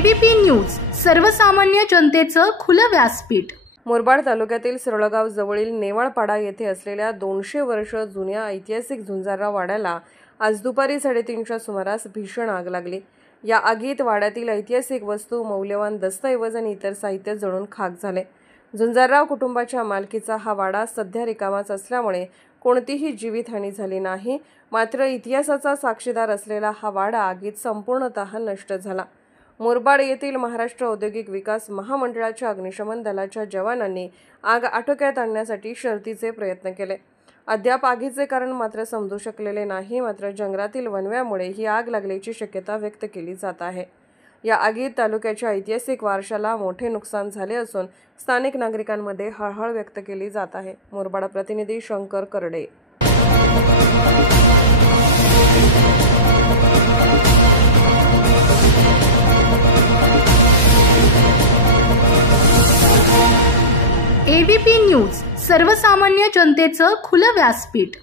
ABP news, सर्वसामान्य जनतेचं खुलं व्यासपीठ। मुरबाड तालुक्यातील सिरळगाव जवळील नेवाळपाडा येथे असलेल्या 200 वर्ष जुन्या ऐतिहासिक झुंजारराव वाड्याला आज दुपारी 3:30च्या सुमारास भीषण आग लागली। या आगीत वाड्यातील ऐतिहासिक वस्तू, मौल्यवान दस्तऐवज आणि इतर साहित्य जळून खाक झाले। झुंजारराव कुटुंबाच्या मालकीचा हा वाडा सध्या रिकामाच असल्यामुळे कोणतीही जीवितहानी झाली नाही। मात्र इतिहासाचा साक्षीदार असलेला हा वाडा आगीत संपूर्णतः नष्ट झाला। मुरबाड येथील महाराष्ट्र औद्योगिक विकास महामंडळाच्या अग्निशमन दलाच्या जवानांनी आग आटोक्यात आणण्यासाठी शर्थीचे प्रयत्न केले। अद्याप आगीचे कारण मात्र समजू शकलेले नाही। मात्र जंगलातील वणव्यामुळे ही आग लागल्याची शक्यता व्यक्त केली जात आहे। या आगीत तालुक्याच्या ऐतिहासिक वारशाला मोठे नुकसान झाले असून स्थानिक नागरिकांमध्ये हळहळ व्यक्त केली जात आहे। मुरबाड प्रतिनिधी शंकर करडे। एबीपी न्यूज, सर्वसामान्य जनतेचं खुलं व्यासपीठ।